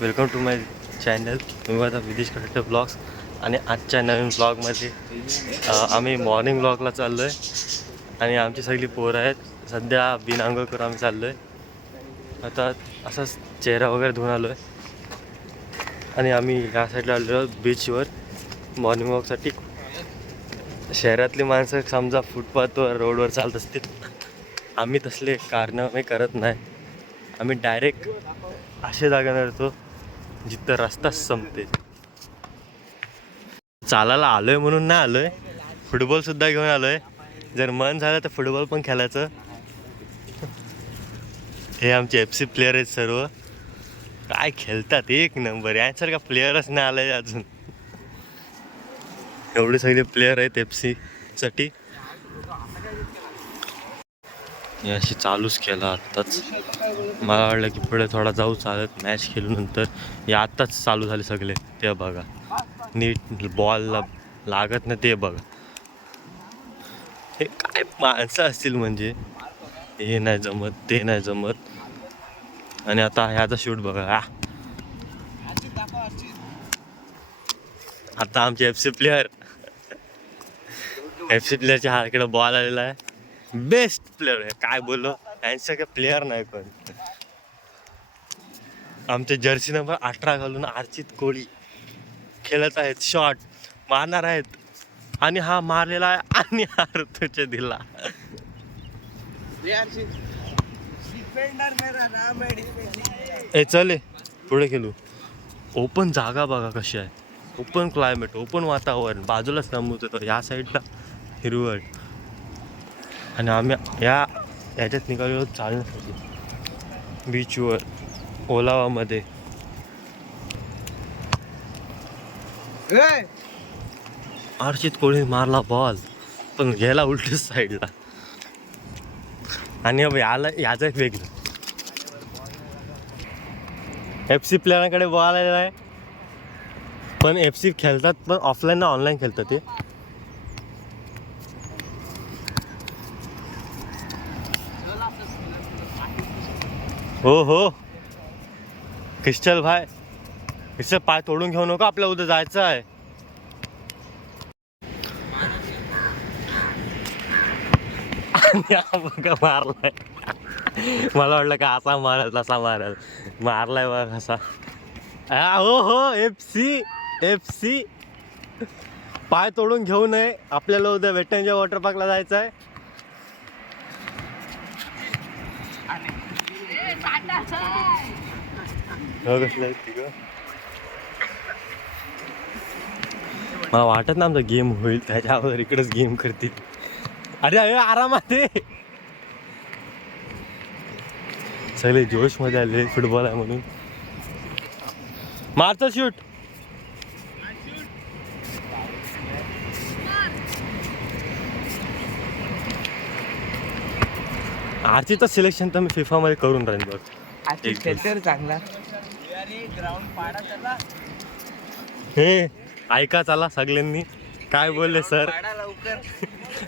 Welcome to my channel. तुम्ही आता विदेश कलेक्टर ब्लॉग्स. आणि आजच्या नवीन ब्लॉगमध्ये आम्ही मॉर्निंग ब्लॉगला चाललो आहे आणि आमची सगळी पोरं आहेत. सध्या बिन अंघोळ करून आम्ही चाललो आहे. आता असंच चेहरा वगैरे धुवून आलो आहे आणि आम्ही ह्या साईडला आलो बीचवर मॉर्निंग वॉकसाठी. शहरातली माणसं समजा फुटपाथवर रोडवर चालत असतील, आम्ही तसले कारनामे करत नाही. आम्ही डायरेक्ट अशा जागा करतो जिथं रस्ताच संपते. चालायला आलोय म्हणून नाही आलोय, फुटबॉलसुद्धा घेऊन आलोय. जर मन झालं तर फुटबॉल पण खेळायचं. हे आमचे FC प्लेयर आहेत सर्व, काय खेळतात एक नंबर. यांसारखा प्लेयरच नाही आलाय अजून. एवढे सगळे प्लेयर आहेत FC साठी. अशी चालूच केला आत्ताच. मला वाटलं की पुढे थोडा जाऊ चालत मॅच खेळून नंतर. हे आत्ताच चालू झाले सगळे. ते बघा नीट बॉलला लागत नाही ते बघा. हे काय माणसं असतील म्हणजे, हे नाही जमत ते नाही जमत. आणि आता ह्याचा शूट बघा. आता आमचे FC प्लेयर प्लेयरच्या हाताकडे बॉल आलेला आहे. बेस्ट प्लेयर आहे, काय बोललो. यांच्यासारखं प्लेयर नाही कोण. आमचे जर्सी नंबर 18 घालून अर्चित कोहली खेळत आहेत. शॉट मारणार आहेत आणि हा मारलेला आहे आणि हा ऋतूच्या दिला. ए चले पुढे खेळू. ओपन जागा बघा कशी आहे. ओपन क्लायमेट, ओपन वातावरण. बाजूलाच समुद्र, या साईडला हिरवळ. आणि आम्ही ह्याच्यात निघालो चालण्यासाठी बीचवर ओलावामध्ये. अर्चित कोहली मारला बॉल पण गेला उलटीच साईडला. आणि याचं एक वेगळं FC प्लेयरांकडे बॉल आलेला आहे. पण FC खेळतात पण ऑफलाईन ना ऑनलाईन खेळतात ते. हो क्रिस्टल भाई, क्रिस्टल पाय तोडून घेऊ नको, आपल्या उद्या जायचं आहे. बघा मारलाय. मला वाटलं का असा मारल तसा मारलाय बघा कसा. हो FC पाय तोडून घेऊ नये, आपल्याला उद्या वेटनच्या वॉटर पार्कला जायचं आहे. मला वाटत ना आमचा गेम होईल, त्याच्या अगोदर इकडेच गेम करतील. अरे आरामात सगळे जोश मध्ये आले. फुटबॉल आहे म्हणून मारतो शूट. आरचीचं सिलेक्शन तर मी FIFA मध्ये करून राहील बघ. चांगला हे ऐका चला सगळ्यांनी काय बोलले सर.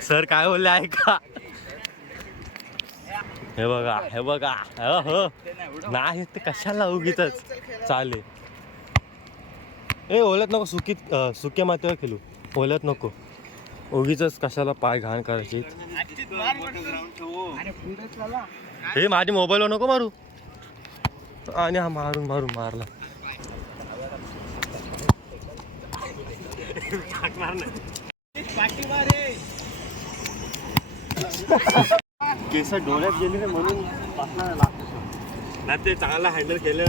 सर काय बोलले ऐका. हे बघा हो नाही ते कशाला उगीच चाले. ओल्यात नको, सुक्या मातीवर खेळू. ओल्यात नको, उगीच कशाला पाय घाण करायची. हे माझ्या मोबाईलवर नको मारू. आणि हा मारला. केस डोळ्यात गेले म्हणून नाही. ते चांगला हँडल केलं.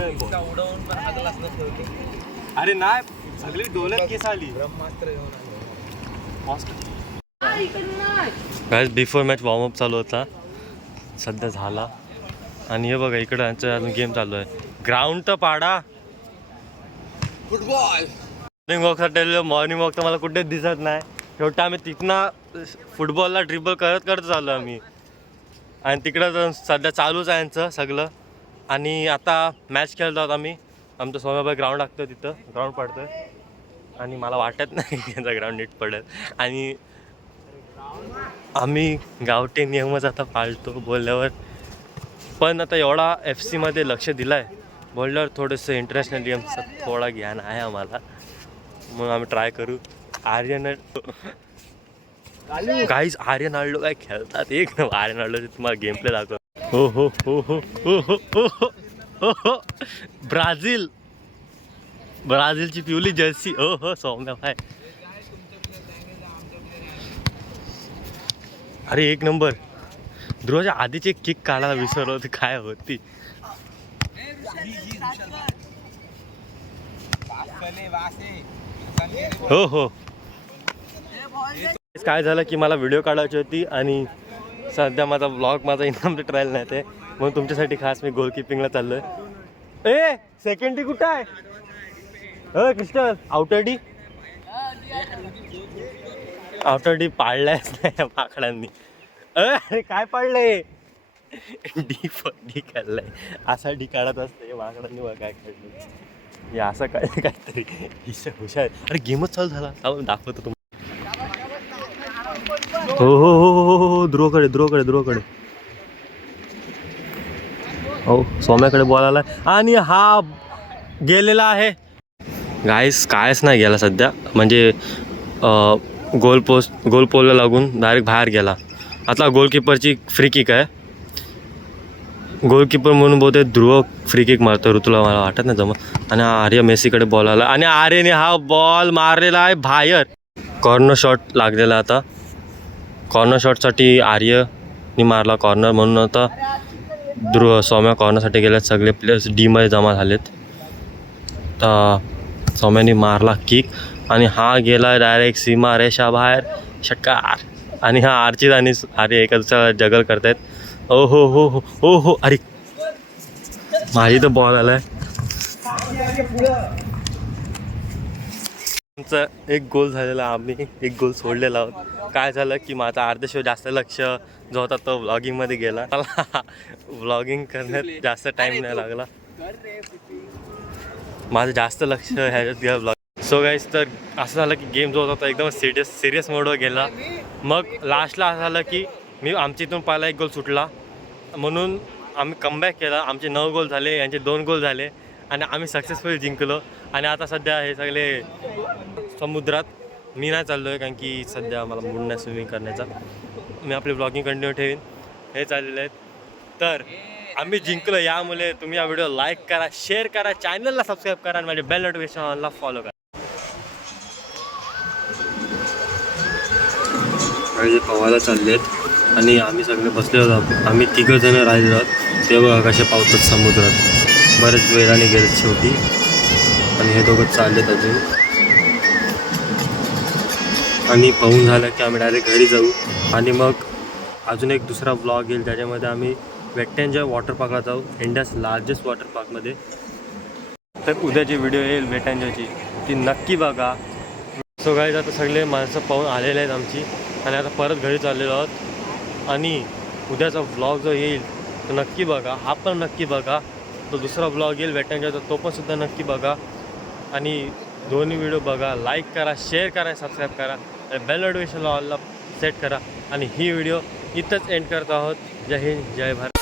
अरे नाही, सगळी डोळ्यात केस आली. बिफोर मॅच वॉर्मअप चालू होता, सध्या झाला. आणि हे बघा इकडं यांचा अजून गेम चालू आहे. ग्राउंड तर पाडा. फुटबॉल मॉर्निंग वॉक तर मला कुठेच दिसत नाही. शेवटी आम्ही तिथनं फुटबॉलला ड्रिबल करत चाललो आम्ही. आणि तिकडं सध्या चालूच आहे यांचं सगळं. आणि आता मॅच खेळतो आहोत आम्ही. आमचं सोम्याबाई ग्राउंड लागतं, तिथं ग्राउंड पडतं. आणि मला वाटत नाही त्यांचा ग्राउंड नीट पडेल. आणि आम्ही गावठी नियमच आता पाळतो बोलल्यावर. पण आता एवढा FC मध्ये लक्ष दिलं आहे बोलल्यावर थोडंसं इंटरनॅशनल गेमचं थोडा ज्ञान आहे आम्हाला, मग आम्ही ट्राय करू. आर्यन काहीच आर्यन आल्डो काय खेळतात एक ना. आर्यन आल्डोचे तुम्हाला गेम प्ले दाखव. हो हो हो हो हो हो हो हो हो हो ब्राझीलची पिवली जर्सी. हो हो सौम्या भाई. अरे एक नंबर. ध्रुवाच्या आधीची एक किक काढायला विसरलो होती, काय होती. हो हो. काय झालं की मला व्हिडिओ काढायची होती आणि सध्या माझा ब्लॉग माझा इन्कम्प्लीट राहिला नाही ते, म्हणून तुमच्यासाठी खास मी गोलकीपिंगला चाललोय. ए सेकंड डी कुठं आहे. क्रिस्टल आउटर डी पाडलायच नाही माकडांनी. अरे काय पाडलंय. डी काढलाय. असा डी काढत असते माकडांनी. बघ काय काढलं हे असं काय काहीतरी हुशार. अरे गेमच चालू झाला. दाखवतो तुम्हाला. हो हो हो हो हो ध्रुवकडे हो सौम्याकडे बॉल आला आणि हा गेलेला आहे. गाईस कायच नाही गेला सध्या, म्हणजे गोल पोलला लागून डायरेक्ट बाहेर गेला. आता गोलकीपरची फ्री किक आहे. गोलकीपर म्हणून बहुतेक ध्रुव फ्री किक मारतो ऋतूला, मला वाटत नाही जमत. आणि आर्य मेसीकडे बॉल आला आणि आर्यने हा बॉल मारलेला आहे बाहेर. कॉर्नर शॉट लागलेला. आता कॉर्नर शॉटसाठी आर्यनी मारला कॉर्नर, म्हणून आता सौम्या कॉर्नरसाठी गेल्यात. सगळे प्लेयर्स डीमध्ये जमा झालेत. तर सौम्याने मारला किक आणि हा गेला डायरेक्ट सीमा रेषा बाहेर. षटकार. आणि हा आर्चित आणि आर्य एका दुसऱ्याला जगल करतायत. ओ हो हो हो हो हो. अरे माझी तर बॉल आलाय. आमचा एक गोल झालेला, आम्ही एक गोल सोडलेला आहोत. काय झालं की माझा अर्ध्याशिवाय जास्त लक्ष जो होता तो व्लॉगिंगमध्ये गेला. मला व्लॉगिंग करण्यात जास्त टाईम नाही लागला. माझं जास्त लक्ष ह्याच्यात गेलं व्लॉग. सो गाईज, तर असं झालं की गेम जो होता तो एकदम सिरियस मोडवर गेला. मग लास्टला असं झालं की आमच्या इथून पहिला एक गोल सुटला, म्हणून आम्ही कमबॅक केला. आमचे 9 गोल झाले, यांचे 2 गोल झाले आणि आम्ही सक्सेसफुली जिंकलो. आणि आता सध्या हे सगळे समुद्रात. मी नाही चाललो आहे कारण की सध्या मला मूड नाही स्विमिंग करण्याचा. मी आपली ब्लॉगिंग कंटिन्यू ठेवीन. हे चाललेले आहेत. तर आम्ही जिंकलो, यामुळे तुम्ही या व्हिडिओ लाईक करा, शेअर करा, चॅनलला सबस्क्राईब करा आणि माझ्या बेल नोटिफिकेशनला फॉलो करा. जे पवायला चालले आहेत आणि आम्ही सगळे बसले होतो. आम्ही 3 जण राहिले आहोत. ते बघा कसे पावतात समुद्रात. बरेच वेळाने गेलेत शेवटी आणि हे दोघं चाललेत अजून. आणि पाहून झालं की आम्ही डायरेक्ट घरी जाऊ आणि मग अजून एक दुसरा ब्लॉग येईल ज्याच्यामध्ये आम्ही वेट एन्जॉय वॉटर पार्कला जाऊ, इंडियाज लार्जेस्ट वॉटर पार्कमध्ये. तर उद्याची व्हिडिओ येईल वेट एन्जॉयची, ती नक्की बघा. सो गाईज, आता सगळे माणसं पाहून आलेले आहेत आमची आणि आता परत घरी चाललेलो आहोत. आणि उद्याचा व्लॉग जो येईल तो नक्की बघा. हा पण नक्की बघा. तो दुसरा ब्लॉग येईल वेट एन्जॉयचा, तो पण सुद्धा नक्की बघा. आणि दोन्ही व्हिडिओ बघा, लाईक करा, शेअर करा, सबस्क्राईब करा आणि बेल नोटिफिकेशनला ऑलला सेट करा. आणि ही व्हिडिओ इथंच एंड करत आहोत. जय हिंद, जय भारत.